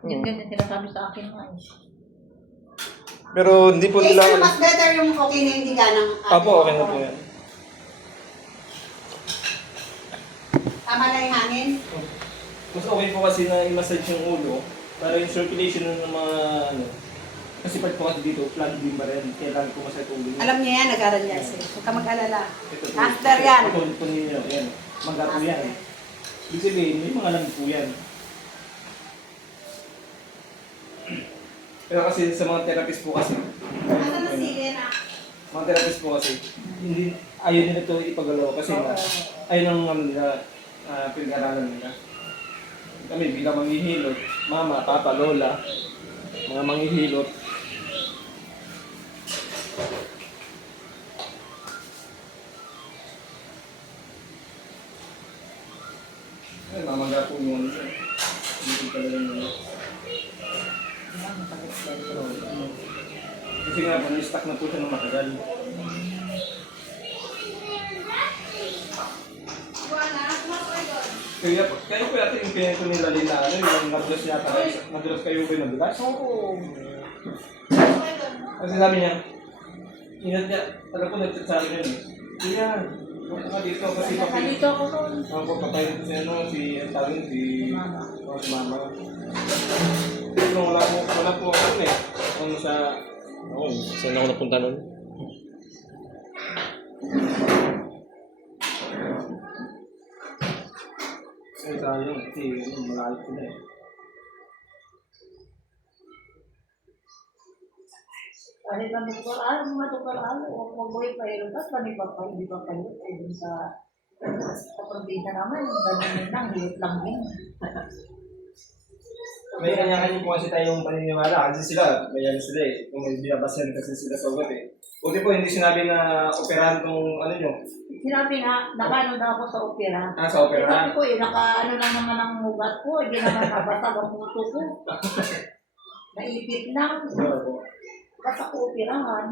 Yung ganyan sinasabi sa akin nga. Pero hindi po nila... Mas better yung okay na yung higa ng... Apo, okay na po yan. Tama na yung hangin. Mas okay po kasi na i-massage yung ulo para yung circulation ng mga ano. Kasi pag po kasi dito, flat din ba rin? Kailangan ko massage ulo. Alam niya yan, nag-aral niya siya. Huwag ka mag-alala. Ito po. Master yan. Ito po ninyo. Yan. Mag-apo yan. Ibig sabihin, may mga lamig po yan. Pero kasi sa mga therapist po kasi, Ano na sili na? mga therapist po kasi, hindi, ayaw nila ito ipagalaw kasi nga, ayaw ng ano nila, pinag-aralan nila. Kami bilang manghihilot, mama, papa, lola, mga manghihilot. Ay, mamaga po yung ano siya. Hindi ko talaga nila. Kasi nga po, na-stuck na po siya ng matagal. Kaya po yata yung pinento nila nila, ano, yung nadulas yata, nadulas kayo ba yung nadulas? Oo. Kasi sabi niya, ingat niya, talaga po nag-chat sa akin yun eh. Iyan, huwag ka dito kasi papay. Dito ako noon. Ako po, papay si ano, ang tawin, si Mama. Pero wala po ako eh. Ano sa, saan ako napunta nun? Ay, sayang, kasi malayo sila eh. Kahit na mga tukaraan, o mag-boy pa yun, tapos hindi pa kayo, ay dun sa probinsya naman, ganun lang, hirap lang din. May kanya-kanya po kasi tayong paniniwala kasi sila, may ano sila eh, kung may binabasan kasi sila sa ugat eh. Buti po hindi sinabi na operahan tong ano nyo. Sinabi nga, nakano na ako sa opera. Sa opera? Sabi ko nakaano lang naman ang ugat ko, hindi naman nabasag ang puto ko. Naipit lang. Ba't ako operahan?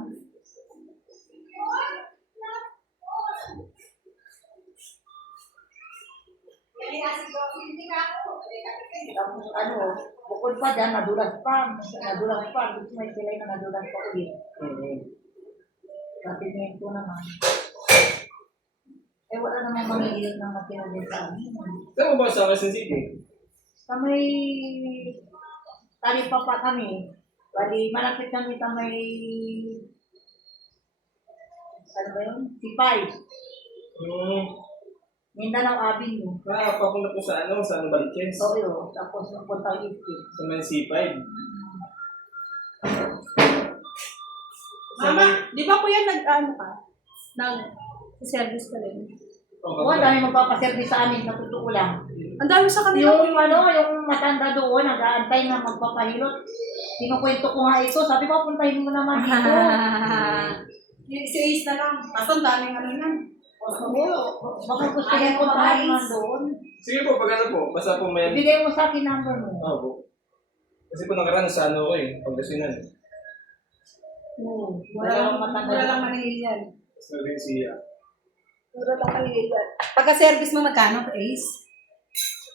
Tapos bukod pa dyan, nadulas pa. Gusto may silay na nadulas pa ulit. Katimento naman. Wala namang mangiilit ng matinagin sa amin. Saan mo ba sa Quezon City? Sa may talipa pa kami. Bali, malapit kami sa may ano ba yun? C5. Mindanao Avenue. Papunta po sa ano, sa Baliches. Oo, tapos napunta ang Ipin. Sa may C5. Mama, di ba kuya nag-ano ka? Nag-service ka rin? Oo, dami magpapaservice sa amin, sa totoo lang. Ang dami sa kanila. Yung matanda doon, nag-aantay na magpapahilot. Kinukwento ko nga ito, sabi ko, puntahin mo naman dito. Yung si Ace na lang. Basta ang daming ano yan. Baka gusto niya puntahin naman doon. Sige po, pag ano po, basta po may... Ibigay mo sa akin number mo. Oo po. Kasi po nakaraan sa ano ko eh, Pangasinan. Wala lang manihilian. Sa Valencia. Wala lang manihilian. Pagka-service mo magkano, Ace?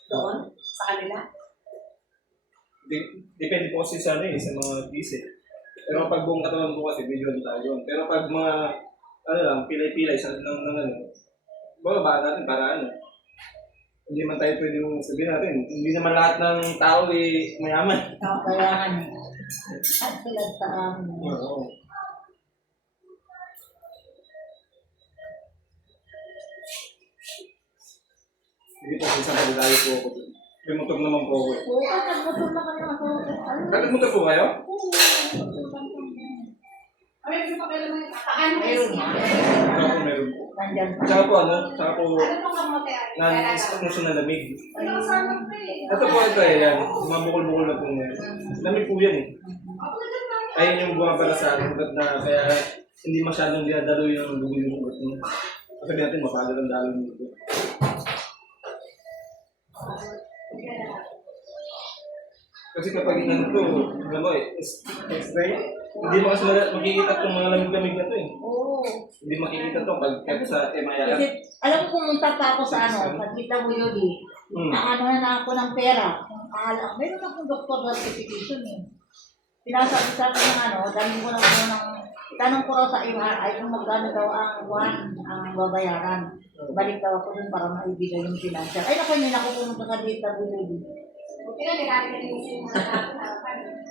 Doon? Sa kanila? Depende po kasi sa ano eh, sa mga visit. Pero pag buong katawan po kasi, video na tayo yun. Pero pag mga, ano lang, pilay-pilay sa ng ano, bababa natin para ano. Hindi man tayo pwede yung sabihin natin. Hindi naman lahat ng tao eh mayaman. Kaya at sila sa amin. Oo. Hindi po, isang pagdali po ako. May motor naman po ako. Oo, nagmotor na kami ako. Nagmotor po kayo? Ay, hindi pa kailan mga takaan mo. Meron po. Nandyan pa. Tsaka po ano, tsaka po Ano pong kamote? na-stop mo siya na lamig. Ano sa ano pa eh? Ito po ito eh, yan. Mabukol-bukol na po niya. Lamig po yan eh. Ayun yung bumabara sa akin na kaya hindi masyadong dinadalo yung dugo yung ugat niya. Sabi natin, mapagal ang dalo nito. Kasi kapag inano to, alam mo eh, X-ray, hindi mo kasi makikita itong mga lamig-lamig na to eh. Oo. Hindi makikita to pag sa MRI. Kasi, alam ko pumunta pa ako sa ano, pagkita mo yun eh. Naano na ako ng pera. meron akong doctor certification eh. Pinasabi sa akin ng dahil mo lang mo ng, itanong ko raw sa MRI kung magkano daw ang buwan ang babayaran. Balik daw ako dun para maibigay yung financial. Ay, naku, hindi na ako pumunta sa DWD. Okay na, nagkakaroon ka rin yung mga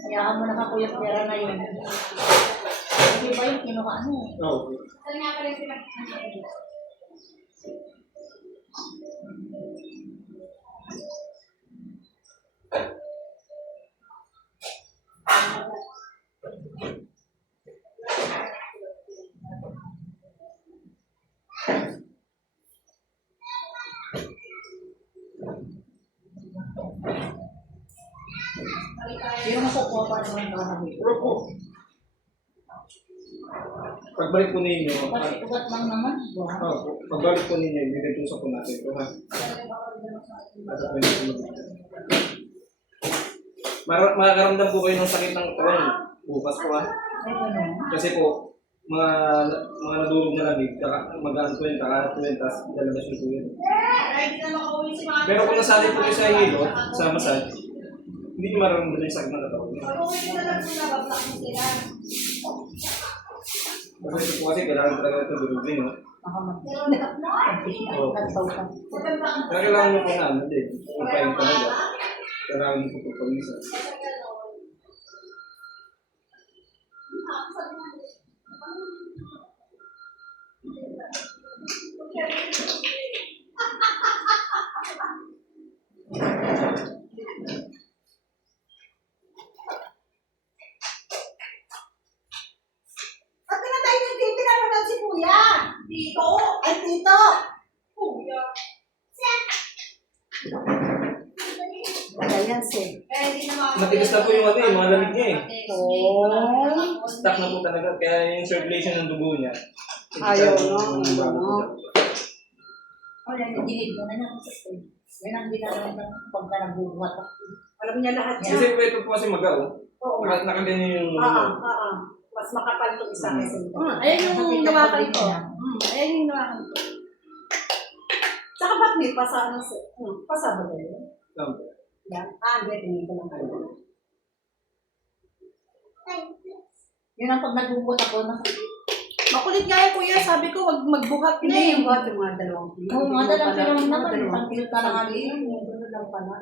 Hayaan mo na ako yung pera na yun. Hindi ba yung kinuha ano? Oo. Saan nga pala yung pinag- Yung makukuha pa naman ba Pero po, pagbalik po ninyo, ugat lang naman. pagbalik po ninyo, bibigyan po natin ito ha. Makakaramdam po kayo ng sakit ng katawan bukas po ha. Ay, ganun. Kasi po, mga nadurog na lamig, magaan po yun, kakalat po yun, tapos ilalabas nyo po yun. Pero kung nasali po kayo sa hilo, sa massage, hindi nyo mararamdaman yung sakit ng katawan. Kasi ito po kasi kailangan talaga ito durugin, no? Oo. Kaya kailangan nyo po na, hindi, upayin talaga. Kailangan nyo po pagpawisan. At pinatay ng tito, pinapanood si Kuya. Tito? Ay, Tito. Kuya. Ayan, sir. Matigas na po yung mga lamig niya eh. Oh. Stuck na po talaga, kaya yung circulation ng dugo niya. Ayaw na. Wala, nagigil mo na lang. Yan ang ginagawa ng pagka nagbubuhat ako. Alam niya lahat yan. Kasi ito po kasi magaw. Oo. Nakaganyan yung... Mas makapal itong isa kaysa ito. Ayan yung nawakan ko. Ayan yung nawakan ko. Saka ba't may pasa, ano, sir? Pasa ba kayo? Tama. Yan. Hindi ko lang kayo. Yun ang pag nagbubuhat ako, Makulit nga yan, kuya. Sabi ko, wag magbuhat na Hindi eh. yung buhat yung mga dalawang kilo. Oo, mga dalawang kilo naman. Isang kilo ka lang ali. Ganun lang pala.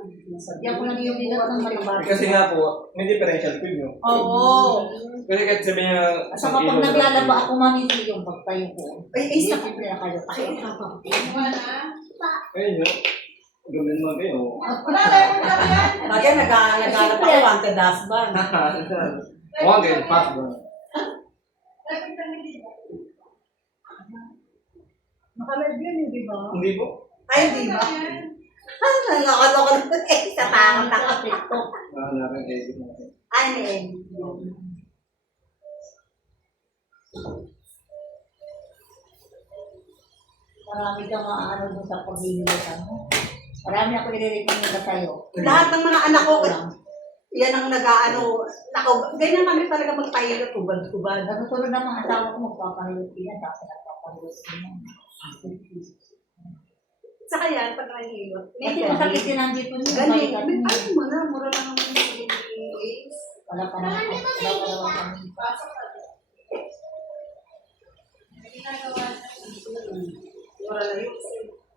Yan ko lang yung bigat ng malibat. Kasi nga po, may differential food nyo. Oo. Kasi kahit sabi niya... Sa kapag naglalaba ako manisi yung pagtayo ko. Ay, isa. Siyempre na kayo. Ayun nyo. Gawin mo kayo. Bagay, nag-aalap ako, wanted husband. Huwag kayo, fast ba? Nakalive yun, di ba? Hindi po. Ay, di ba? Naloko-loko na sa takot ako. TikTok. Nakanaran kayo dito natin. Ay, eh. Marami kang maano dun sa paglilitan mo. Marami ako i-recommend na sa'yo. Lahat ng mga anak ko, lang. yan ang ganyan kami talaga magpahilot, ubad-ubad. Nagsusunod ng mga asawa ko magpapahilot yan. Tapos nagpapahilot yan. Saka yan, pag nahihilot. Kasi masakit din ang dito niya. Galing. Balikat Ay, niya. ano mo na, mura lang ang mga Wala pa naman. Wala pa naman. Mura lang yun.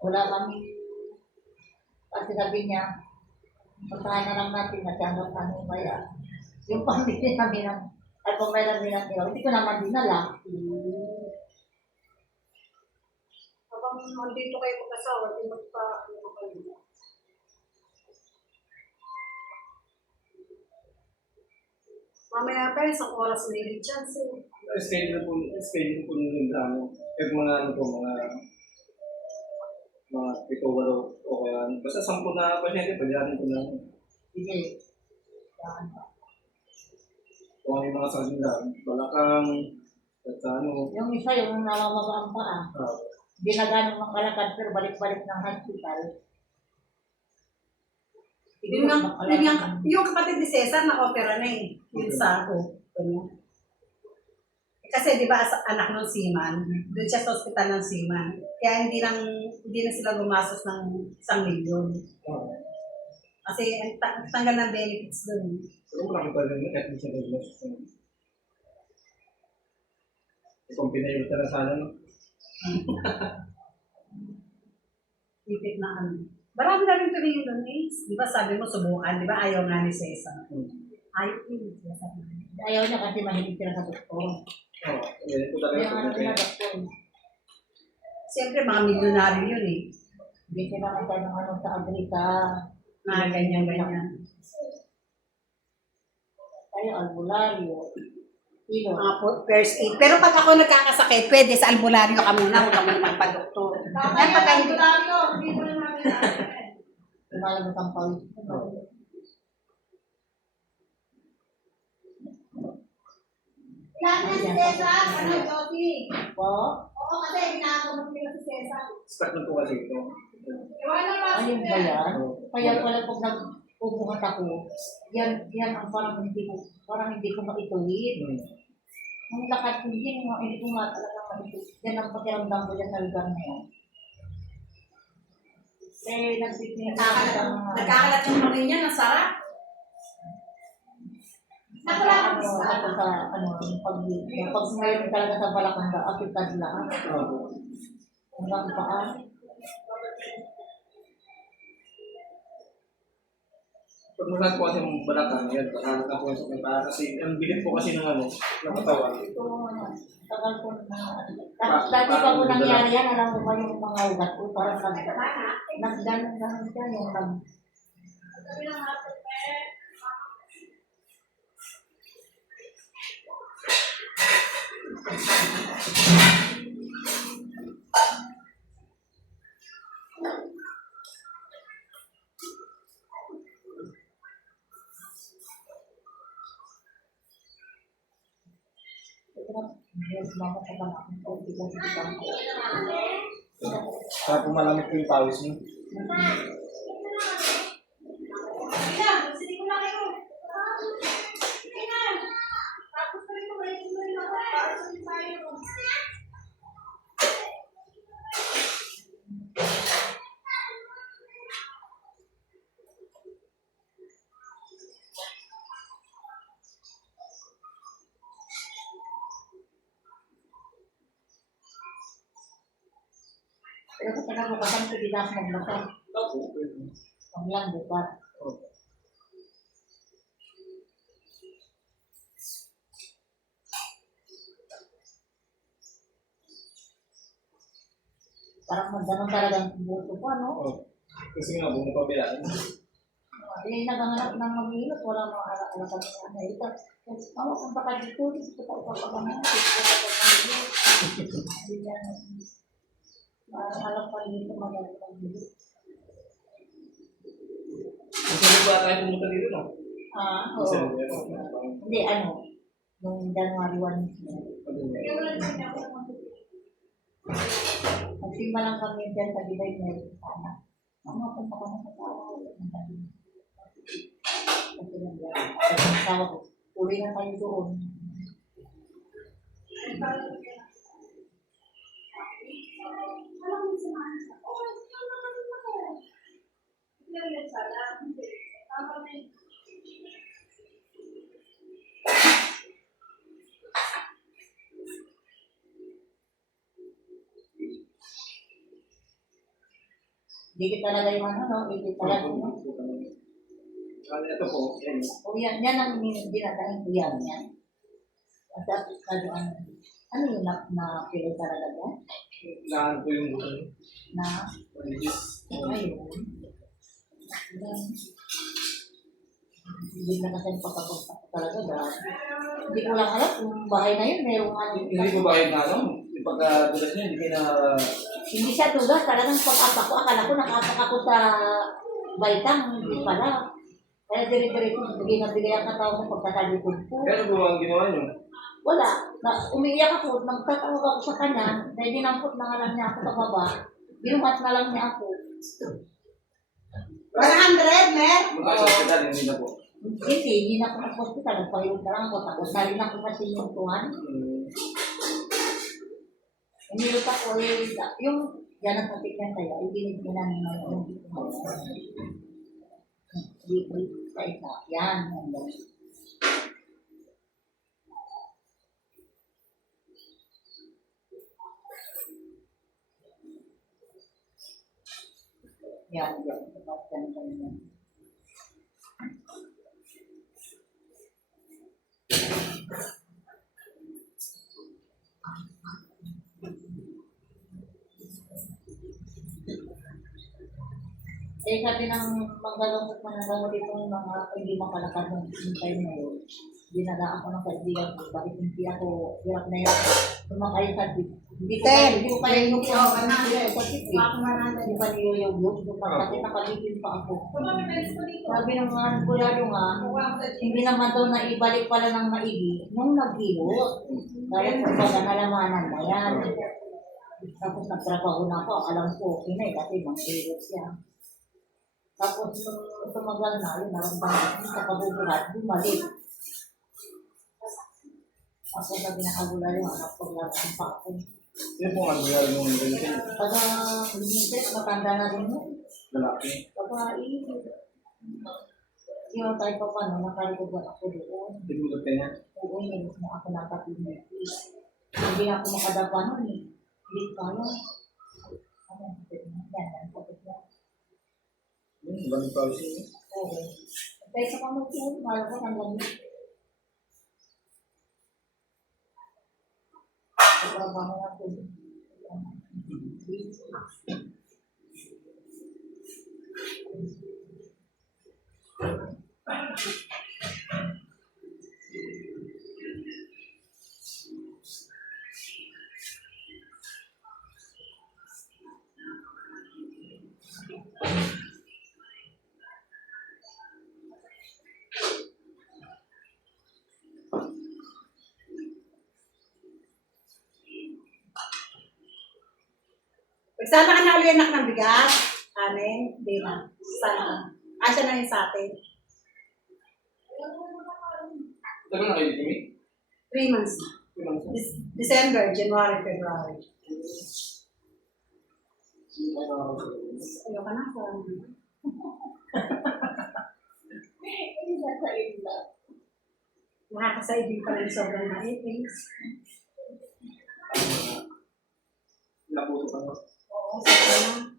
Wala kami. Kasi sabi niya, puntahan na lang natin na siya hanggang ano kaya. Yung pamilya namin ng, ay kung may lang din ang ilaw, hindi ko naman dinala. Habang nandito kayo mag-asawa, di magpa, ano kayo. Mamaya pa yun, sa oras may chance eh. Schedule po nung damo. Kahit mga ano po, mga 7 o kaya, basta 10 na pasyente, pagyarin ko na. Sige. Kung ano yung mga sabi nila, balakang, at ano, Yung isa, yung nalamaba ang paa. Hindi na gano'ng makalakad, pero balik-balik ng hospital. Yung kapatid ni Cesar na-opera na eh. Yun sa ako. Kasi di ba anak ng seaman, doon siya sa ospital ng seaman. Kaya hindi na sila gumastos ng 1 milyon. Kasi ang tanggal ng benefits doon. Pero malaki pa rin yun, at least yung business. Kung pinayot ka na sana, no? Tipid na ano. Marami na rin tumingin doon, Ace. Di ba sabi mo subukan? Di ba ayaw nga ni Cesar? Ayaw din. Ayaw niya kasi mahilig sila sa doktor. Oo, ganyan po talaga. Kaya nga natin na doktor. Siyempre, mga milyonaryo yun eh. Hindi sila nagtayo ng ano sa Amerika. Mga ganyan-ganyan. Tayo, albularyo. Kilo. Mga first aid. Pero pag ako nagkakasakit, pwede sa albularyo ka muna, huwag ka muna magpa-doktor. Yan pag hindi. Lumalabas ang pawis. Kailangan si Cesar, ano, Josie? Po? Oo, kasi ginagawa nila si Cesar. Start na po kasi ito. Ayun ba yan? Kaya pala pag nagpupungat ako, yan ang parang hindi ko maituwid. Ang lakad ko hindi ko nga talaga maituwid. Yan ang pakiramdam ko dyan sa lugar na yan. Eh, Nagkakalat yung pamilya niya, ang sarap. Nakulakad ako sa, pag mayroon talaga sa Balakanda, apitas lahat. Hanggang paan. Pag masakit po kasi yung balakang yan, kakalat na po yung sakit para kasi ang bilit po kasi ng ano, ng katawan. Ito, tagal ko na. Tapos dati pa ko nangyari yan, alam mo ba yung mga ugat ko, parang nagdanan siya yung Para po malamit po yung pawis niyo. Pero sa kinabukasan ko bilang maglasa. Ang lang bukas. Parang magdanon talaga ang buto ko, ano? Kasi nga, bumupabilaan. Eh, naghahanap ng maghihilot, wala mga ala-ala kami na Amerika. Tawag kung baka dito, dito ka ipapagaman, dito ka ipapagaman. Hindi yan. Alam pa rin dito magaling ang hilot. Kasi ba tayo pumunta dito, no? Oo. Hindi, nung January 1 mismo. Nagsimba lang kami dyan sa Divine Merit sana. Punta ka na sa tao. Kasi nagsawa ko, tuloy na tayo doon. Dikit talaga yung dikit talaga. Ito po, yan. O yan ang dinadahin ko yan. At ano yung na-feel talaga yan? Lahan po yung buto. Na, Religious. ayun. Hindi na kasi pagkapunta ko talaga. Hindi ko lang alam kung bahay na yun, mayroong Hindi po ba na yung pagkadulas niya, hindi na... Hindi siya tugas, talagang pag-apak ko, akala ko nakapak ako sa baitang, hindi pala. Kaya dire-diretso, nabigay ang katawan ko pagkakalikod ko. Pero po ang ginawa niyo? Wala. Umiiyak ako, nagtatawag ako sa kanya, dahil dinampot na nga lang niya ako sa baba. Binuhat na lang niya ako. 100, Mer? Sa hospital, hindi na po. Hindi na ako nag-hospital, nagpahilog na lang ako, tapos narin ako kasi yung tuwan. Umilot ako, yung yan ang patik niya kaya, ibinigyan namin na yung Liquid sa isa. Yan. Yan. Yan. Yan. Yan. Yan. Yan. Eh, sabi ng manggalong dito ng mga hindi makalakad ng time na yun. Dinagaan ko ng kaibigan ko, bakit hindi ako hirap na hirap sumakay sa jeep. Hindi ko kaya yung hindi pa niyo yung kasi nakalipin pa ako. Sabi ng mga kulado nga, hindi naman daw na ibalik pala ng maigi nung naghilo. Kaya kung baga nalamanan na yan. Tapos nagtrabaho na ako, alam ko okay na kasi manghilot siya. Tapos nung tumagal na, yun, naramdaman ko sa pagbubuhat, bumalik. Ako sabi na kagulalo, anak ko lang ang pa ako. Yan po ang nangyari nung ganito. Pag minsan, matanda na rin mo. Lalaki. Pag yun, tayo pa paano, nakarigugan ako doon. Tinulog ka niya. Oo, yun, na ako nakapinitis. Hindi ako makadapa nun eh. Hindi kaya. Ano, yan, sakit na. Balik pa ulit niya. Oo. Kaya sa pamagyan, mahal ko ng lamig. Trabaho na po. Nagsama ka na ulit anak ng bigas? Anin? Hindi na. Sana. Asya na yun sa atin. Tagal na kayo dito, Mi? 3 months na. December, January, February. Ayoko na. Hindi na sa ila. Nakakasaibig pa rin sobrang maitis. Naputo ka na. Oo, sabi na.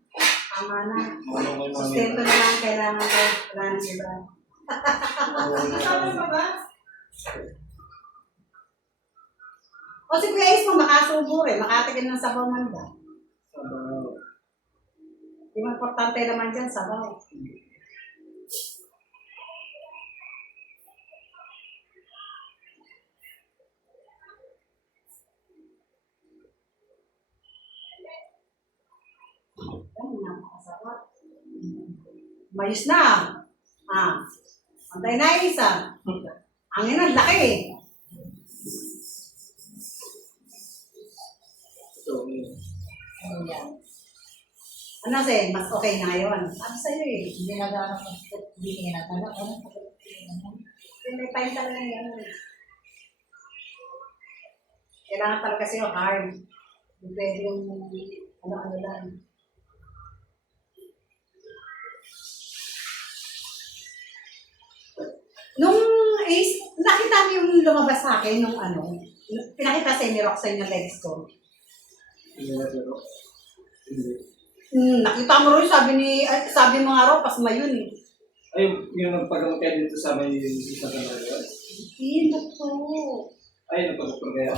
Tama na. Sustento na lang kailangan ko. Wala na iba. Tama ba ba? O si Kuya Ace mo, makasubo eh. Makatigil ng sabaw man ba? Di mo importante naman dyan, sabaw. Mayos na. Antay na isa. Ang ina, laki eh. So, Ano yan? Ano sa'yo? Mas okay na ngayon. Ano sa'yo eh? Hindi na gano'n hindi niya natanong. Ano? May time talaga yan. Kailangan talaga sa'yo hard. Hindi pwede yung ano-ano lang. Nung Ace, nakita niyo yung lumabas sa akin nung ano, pinakita sa ni Roxanne yung legs ko. hindi na pero. Hindi. Nakita mo rin, sabi mga raw, pasma yun eh. Ay, yung nagpagamot kayo dito sa may isa ka na yun? Hindi po. Ay, nagpagupag kayo?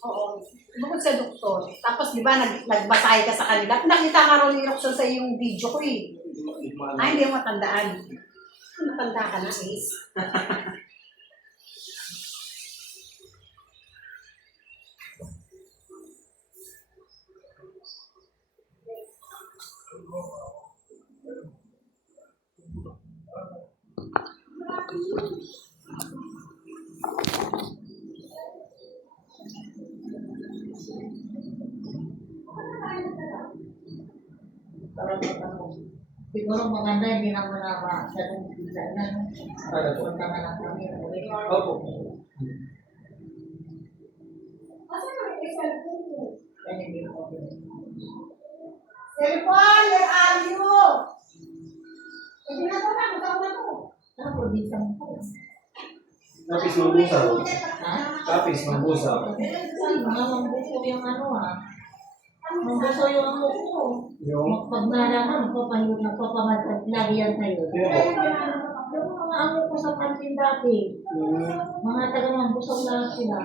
Oo. Bukod sa doktor. Tapos di ba nagbasay ka sa kanila. Nakita nga raw ni Roxanne sa yung video ko eh. Hindi mo matandaan. Matanda ka na, Ace. Siguro maganda hindi na muna ba sa pizza na. Punta na lang kami. Opo. Cellphone, where are you? Hindi na to na, ikaw na to. Ano, probinsya mo po? Tapis magbusaw. Ha? Tapis magbusaw. Ay, mga mambuso yung ano ah. Mambuso yung ano ko. Yung, Pag nalaman, nagpapamadad lagi yan sa'yo. Sino po? Yung mga amo ko sa kantin dati, mga taga-mambusog na sila.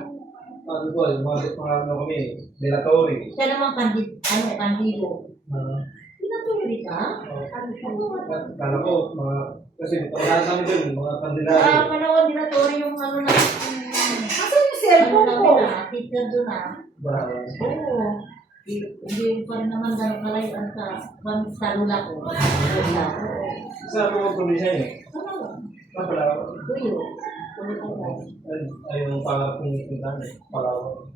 ano po, mga ano kami, delatory. Siya naman kandido. Pinatuli ka? Kala ko, kasi wala kami dun, mga kandilari. Panahon dinaturi yung ano na, Asan yung cellphone ko? teacher doon ah. Bahala. Oo. Hindi pa rin naman gano'ng kalayuan sa lula ko. Lula. Sa ako mag probinsya eh. Ano? Pala, Tuyo. Tuyo ko ko. ay yung pala pumunta eh. Palawan.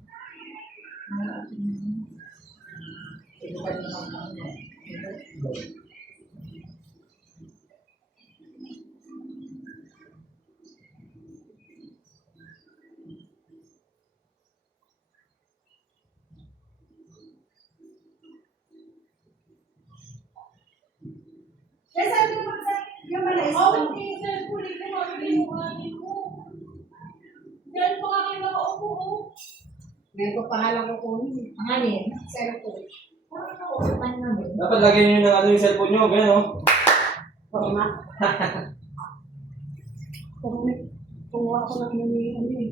Hindi pa rin naman ano. Kaya sabi ko sa yung malay. hindi, sir. Kulit ko mabili mo mo. Diyan pa kami nakaupo, oh. Ngayon ko pangalan ko kunin. Ang alin? Cellphone. Parang nauupan namin. Dapat lagyan nyo ng ano yung cellphone nyo, gano'n no? Oo nga. Kumuha ko lang yung ano eh.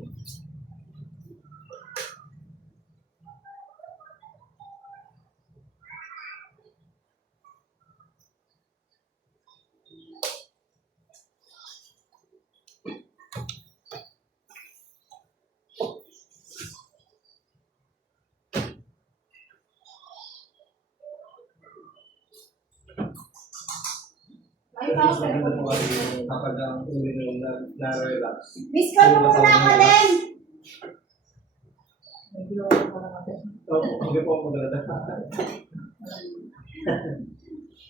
Ay, Mas ako maganda po cellphone. kasi kapag ang uwi nyo na-relax. Miss call mo muna ako, Len! Medyo ako pa naman. Opo, hindi po ako maganda.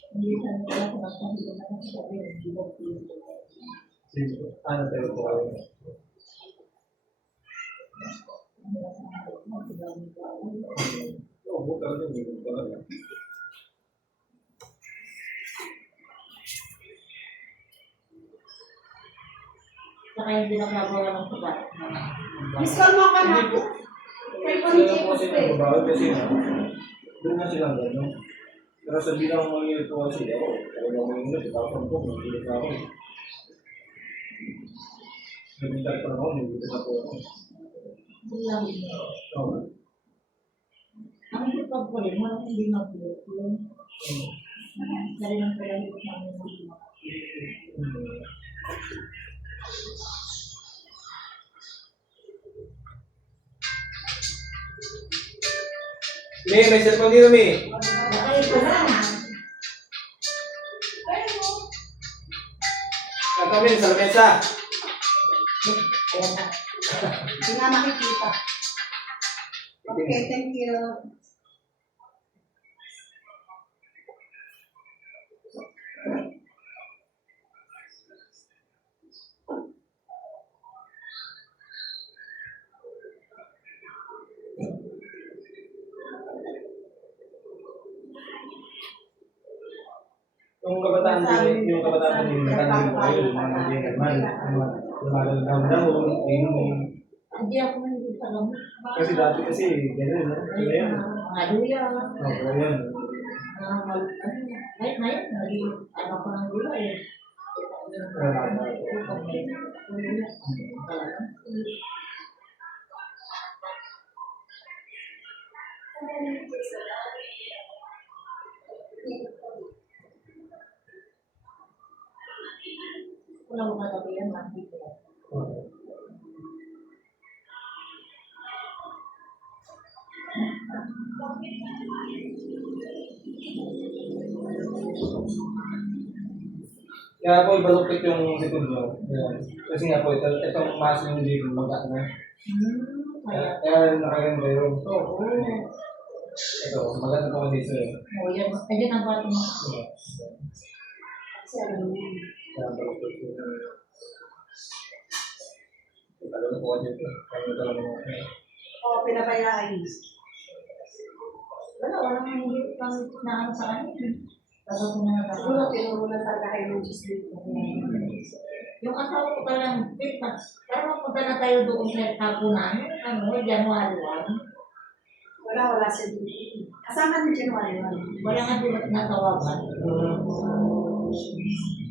Hindi sa nila ko nagsabi ko na kasi sabi hindi ko Sige, ano tayo po kayo? Oo, talaga, hindi ko talaga. Saka hindi na nagawa ng sabat. Miss call mo ako na. Cellphone ni Sila po Chico kasi nagbabago kasi doon na silang gano'n. Pero sa bilang mga ito kasi ako, talagang mga ito, tapos po, nagbilit na ako. Nagbilit pa ako, nagbilit na po ako. Hindi lang yun. Oo. Ang ipag ko rin, walang hindi mag-block yun. Dali lang pala yung namin mag-block. May cellphone dito, May. Ay, pala. Kami sa lamesa. Ayan na. Hindi nga makikita. Okay, thank you. Yung kabataan din, yung kabataan din, nagkakaroon ko kayo, mga naging man, lumagal daw, ayun, Hindi ako hindi sa gamot. kasi dati kasi, gano'n, no? Ano yan? Mga luya. Oo, yan. Ay, ngayon, ano ko ng luya eh. Wala mo kagabi yan, makikita. Kaya po, ibalukit yung likod nyo. Yan. Kasi nga po, itong muscle yung hindi mag-ano. Kaya nakaganda yun. Oo. Ito, maganda po dito eh. Oh, yan. Ayun ang bato mo. Kasi alam mo yan. Kaya balukit yun. Talaga po dito. Kaya talaga mo. Oo, pinabayaan. Wala, walang hindi pang naano sa kanya. Tapos ko na Siguro nagkakaroon. tinuro na talaga kayo ng Diyos dito. Yung asawa ko talagang pero mapunta na tayo doon sa Kapunan, January 1. Wala siya dito. Kasama ni January 1. Wala nga din natawagan.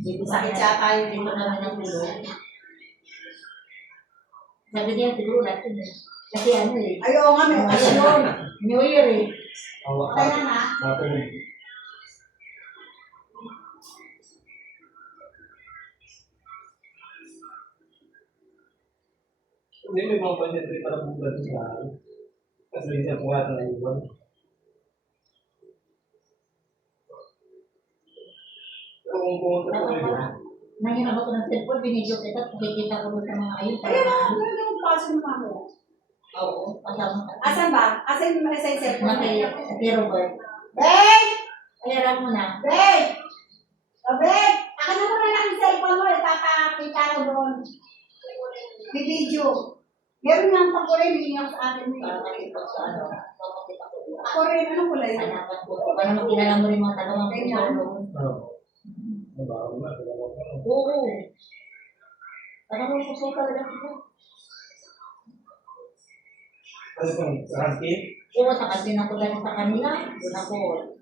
Sakit siya tayo Hindi dito ko na naman ang ulo. Sabi niya, siguro natin eh. Kasi ano eh. Ay, oo nga, may okasyon. New Year eh. Kaya na. Hindi, may mga pasyente para bulan sa akin. Kasi minsan puwata na iwan. Pero kung pumunta ko Dapat rin, pala. Nangyayang ako ng cellphone, binidyo kita, pakikita ko sa mga ayun. Kaya na, ano yung passion mo mami? Oo, kasama ka. Asan ba? Asan yung mga sa cellphone? Kay Robert. Babe! Ayaran mo na. Babe! Babe! Akin na muna lang yung cellphone mo, ipapakita ko doon. May video. Meron nga ang pakulay, hindi ako sa akin. Para makita ko sa ano. Makita ko. Ako rin, anong kulay? Hanapan ko. Para makilala mo rin mga tagawang Ganyan. Oo. Para mo suso talaga kita. ano kung sa akin, Oo, sa kasi na ko dahil sa kanila. Doon ako.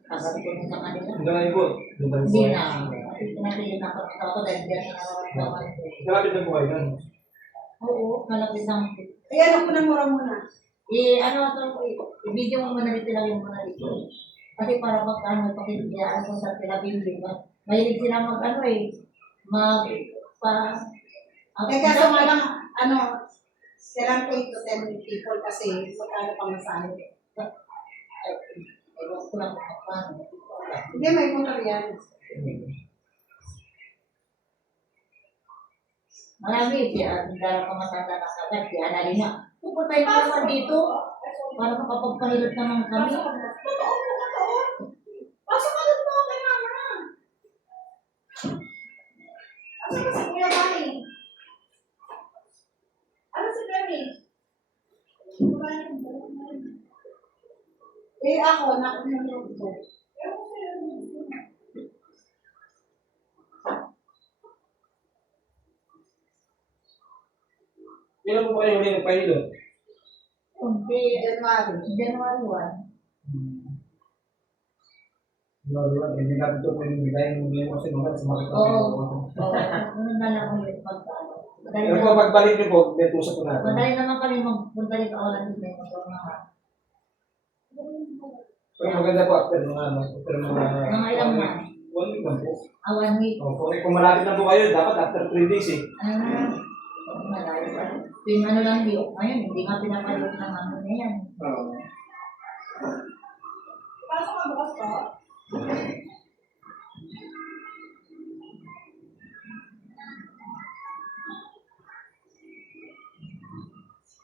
Sabi ko nun sa kanila. hanggang ngayon po, dumating Hindi po. na. Kasi pinatili na ako dahil diyan na nararamdaman ko. Malapit na po kayo nun. Oo, malapit lang. Ayan ako ng mura-muna. I-video mo muna dito lang yung muna dito. Kasi para pag pakikiyaan ko sa sila bibig. Mahilig sila Eh kaso nga lang, silang 8 to 10 people kasi magkano pa masahe. Ewan ko lang kung paano. Hindi, may motor yan. Marami, dahil pa matanda na kagad, kaya na rin nga. Pupunta yung naman dito para makapagpahilot naman kami. Pasok ka doon mo, kay mama. Ano ba si Kuya Mami? Ano si Demi? Eh ako, nakunulog ko. Kailan po kayo huli nagpahilot? Kunti, January 1. Hindi natin ito pwede bigay mo ngayon kasi mga sumakit ang Oo. pilo. Oo, ano na lang ulit magkano. Madali Pero po, pagbalik niyo po, may tusok po natin. naman kami magpunta rin ako lang dito. Pero maganda po after mga Mga ilang month? 1 week lang po. 1 week. Kung malapit na po kayo, dapat after 3 days eh. Malayo pa. Yung ano lang yun. Ngayon, hindi nga pinapalot ng ano na yan. Oo. Pasok ka bukas ko?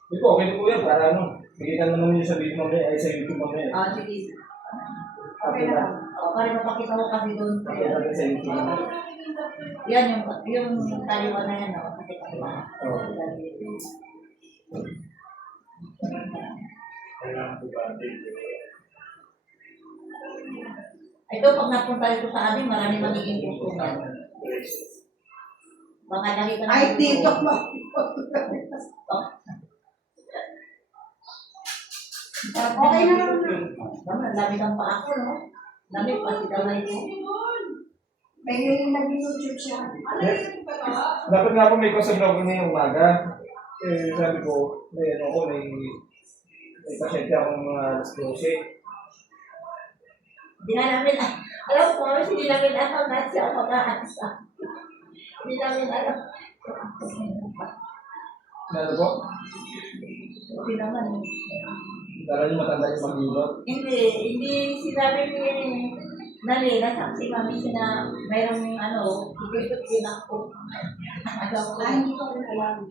Hindi po, okay na po yan para ano. Bigyan naman niyo sa video mamaya, ay sa YouTube mamaya. Sige. Okay na. Para mapakita ko kasi doon. Okay natin sa YouTube mamaya. Yan yung taliwan na yan. Kasi ba? Oo. Kailangan po ba? Ito, pag napunta ito sa amin, marami magiging tutunan. Baka nakita na. Ay, TikTok mo. Okay na naman. Dami kang pa ako, no? Dami pa si Damay mo. May nag-YouTube siya. Dapat nga po may concept ako ngayong umaga. Eh, sabi ko, may ano ko, may pasyente akong mga alas 12. Hindi na namin, alam ko, hindi namin alam na siya mag-aasa. Hindi namin alam. Ano po? Hindi naman. Dala niyo matanda yung maghilot. Hindi sinabi ni Nali, nasaksi kami siya na mayroong ikot din ako. Alam ko, Ay, hindi ko rin alam.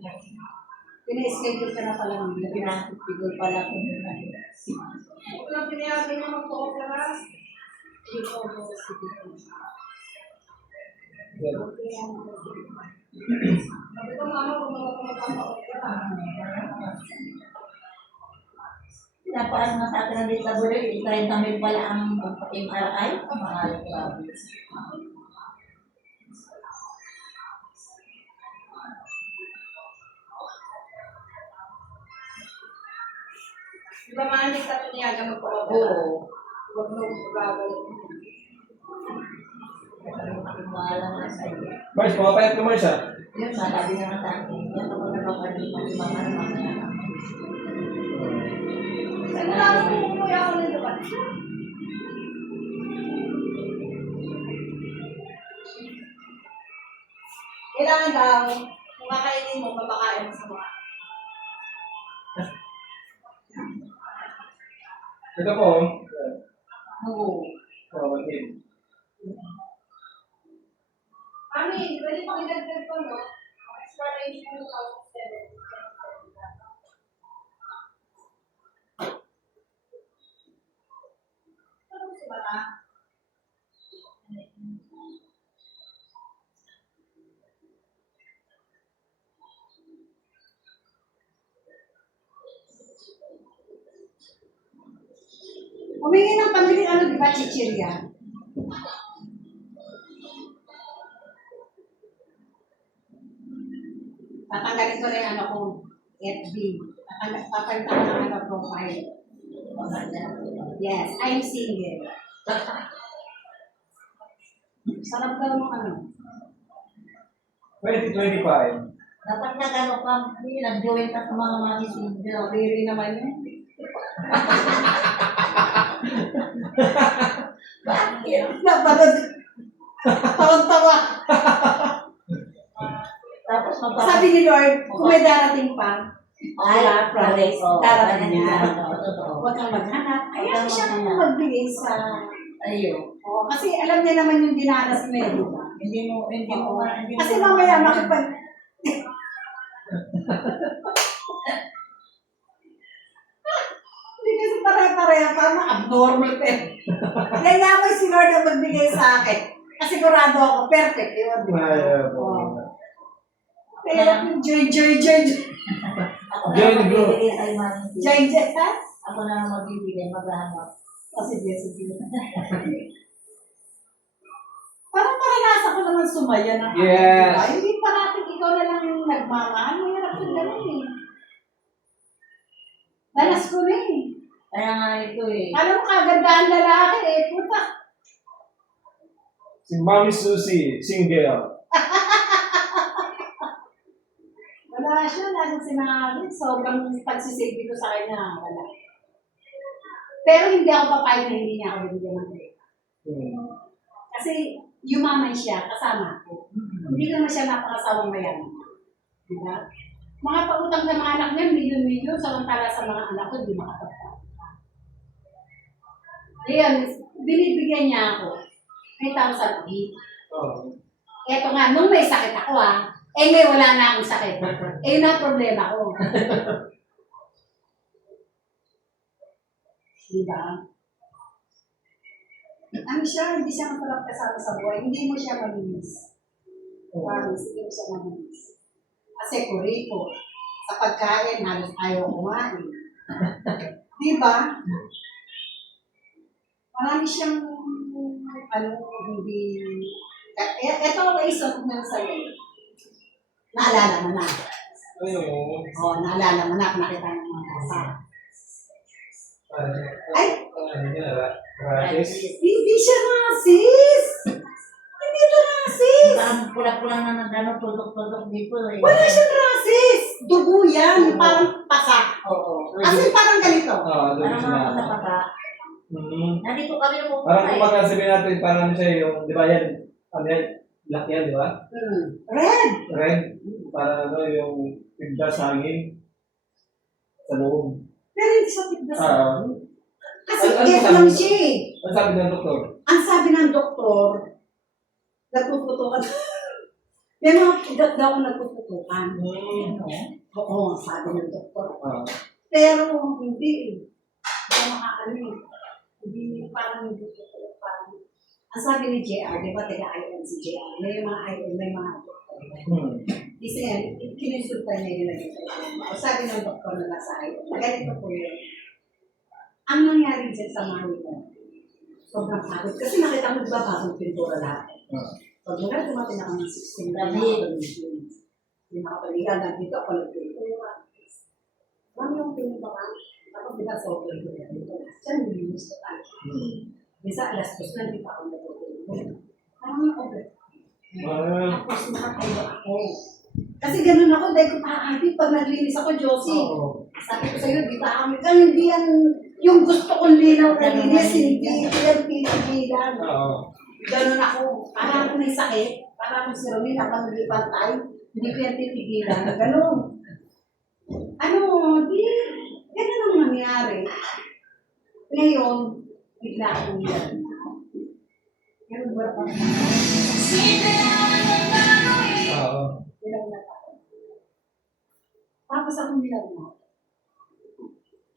Pina-schedule ka na pala ng pinastigol pala ko nila. Kung pinayagan niya magpo-opera, hindi ko sige. Sabi ko, mama, kung magpo-opera. pinapaas nga sa atin ng disability, kahit namin pala ang MRI, mahal grabe. Di ba mga hindi ka pinayagan magpapagawa? Oo. Huwag mo gagawin. Mahal nga sa iyo. Mars, pumapayat ka Mars ah. Yun, sabi nga sa akin, yan ako na magpapagawa ng mga anak. Sigurado mo umuwi ako nito ba? Kailangan daw, kung kakainin mo, papakain mo sa mga. Ito po. Oo. Pumapayat. Mami, pwede pang ilagdag ko, no? Explanation ng 2007. Ano si Bata? Humingi ng pambili, ano, di ba, chichirya? Tatanggalin ko na yung ano ko, FB. Papalitan ko ng ano, profile. Yes, I'm single. Sarap daw ng ano. 2025. Dapat na gano'n ka, nag-join ka sa mga messenger. Riri naman yun. Bakit? Napanood. Tawang-tawa. Tapos Sabi ni Lord, kung may darating pa, ay, promise, oo, darating ganyan niya. yan. Totoo. Huwag kang maghanap. Huwag Ayaw kang siya maghanap. magbigay sa... Ayun. Oo, kasi alam niya naman yung dinanas mo eh. Hindi mo, Kasi mamaya makipag... Hindi kasi pare-pareha pa, abnormal pa eh. Kaya mo si Lord ang magbigay sa akin. Kasi sigurado ako, perfect yun. Di ba? Oo. Kaya joy. Ako na Join lang the group. magbibigay kay Mami. Joy, ha? Ako na lang magbibigay, maghahanap. Sige. Parang naranasan ko naman sumaya ng Yes. diba? Hindi parating ikaw na lang yung nagmamahal. Mahirap yung gano'n eh. Danas ko na eh. Kaya nga ito eh. Alam mo, kagandahan lalaki eh. Puta. Si Mami Susie, single. Wala siya. Lalo sinabi. Sobrang pagsisilbi ko sa kanya. Wala. Pero hindi ako papayag na hindi niya ako bibigyan ng pera. Kasi yumaman siya kasama ko. Hindi naman siya napakasawang mayaman. Diba? Mga pautang sa mga anak niya, milyon-milyon, samantala sa mga anak ko, hindi makapagtapos. Ayan, binibigyan niya ako. 3,000 each. Oh. Eto nga, nung may sakit ako may wala na akong sakit. Yun ang problema ko. Diba? Ano siya, hindi siya masarap kasama sa buhay. Hindi mo siya maminis. Promise, hindi mo siya maminis. Kasi kuriko, sa pagkain, halos ayaw kumain. Diba? Marami siyang, hindi... Ito ang isa ko na sa'yo. Naalala mo na. Ayun. Oo, naalala mo na. Nakita mo mga kasama. Ay! Ano niya, Rasis? Hindi siya racist! Hindi ito racist! Parang pula-pula na nagano, tutok-tutok dito eh. Wala siyang racist! Dugo yan, parang pasak. Oo. Kasi parang ganito. Oo, doon Parang siya. mga pasapata. Nandito kami na Parang pupunta kumbaga sabihin natin, parang siya yung, di ba yan, ano yan, black yan, di ba? Red! Red, parang ano, yung pigda sa hangin. Sa loob. Pero hindi siya tigdas. Kasi ano F sabi lang mo? siya eh. Ano sabi ng doktor? Ang sabi ng doktor, nagpuputukan. May mga pigat daw nagpuputukan. Oo, sabi ng doktor. Pero hindi. Hindi makakano eh. Hindi parang hindi totoo. Parang, ang sabi ni JR, di ba taga-IM si JR, may mga IM, may mga doktor. Kasi kinisulta niya yung naging sabi ng doktor na nasa IM. Ganito po yun. Ang nangyari dyan sa mami ko, sobrang pagod. Kasi nakita mo diba bagong pintura lahat. Pag mula dumating na kami 16 na hindi nakapaligan, nandito ako nagpintura. Marami yung pintura. Tapos diba sobrang pintura dito. Diyan yung gusto tayo. Bisa alas 2 na, hindi pa ako nagpintura. Parang over. Tapos nakakaiba ako. Kasi ganun ako, dahil ko paakit pag naglinis ako, Josie. Sabi ko sa'yo, di ba kami, hindi yan, yung gusto kong linaw na linis, hindi yan pinipigilan. Ganun ako, parang ako may sakit, parang ako si Romil, ako nalipantay, hindi ko yan pipigilan, ganun. Ano, di, ganun ang nangyari. Ngayon, bigla akong yan. Ganun ba ako? Tapos ako nilagnat.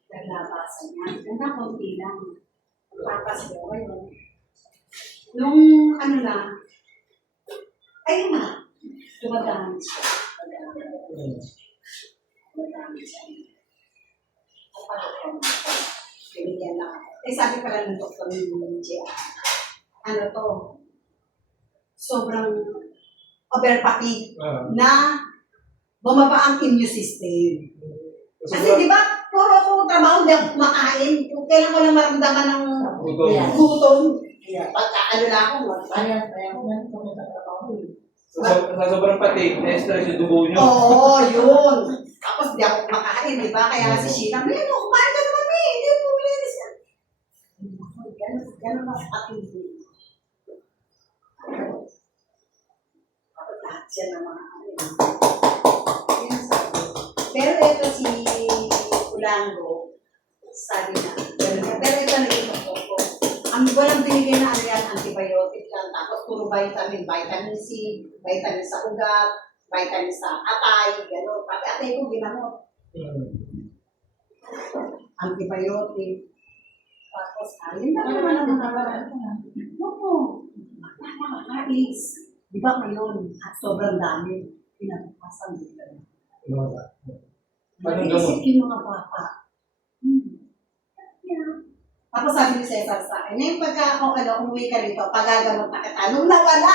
Naglabasan niya. Una, konti lang. Tapos ko ngayon. Nung ano na, ayun na, dumadami siya. Dumadami siya. Binigyan lang ako. Eh sabi pala ng doktor ng GA, ano to, sobrang overfatigue na bumaba ang immune system. Kasi di ba, puro ako trabaho, di ako kumakain. Kailan ko lang maramdaman ng gutom. Pagka ano lang ako, Kaya ko yan kung sa trabaho eh. Sa sobrang patig, na-stress yung dugo nyo. oo, yun. Tapos di ako kumakain, di ba? Kaya si Sheila, may ano, kumain ka naman eh. Hindi mo bilinis yan. Ganun ang patig. Tapos lahat siya ng mga ano. Yun sabi. Pero ito si Ulango, sabi na, pero ito naging ko. Ang walang binigay na ano yan, antibiotic lang. Tapos puro vitamin C, vitamin sa ugat, vitamin sa atay, gano'n. Pati atay ko ginamot. Antibiotic. Tapos, ayun na naman ang mga opo, nakakais. Di ba ngayon, at sobrang dami, pinagpasan dito. Anong gamot? Naisip yung mga bata. Yeah. Tapos sabi ni Cesar sa akin, ngayon pagka ako umuwi ka rito, pagagamot na kita. Nung nawala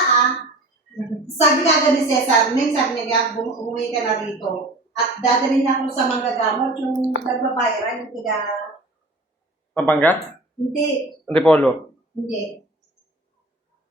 sabi ka ni Cesar, ngayon sabi niya, umuwi ka na rito. At dadalhin niya ako sa manggagamot, yung nagbabayran, yung tiga... Pampanga? Hindi, Antipolo? hindi.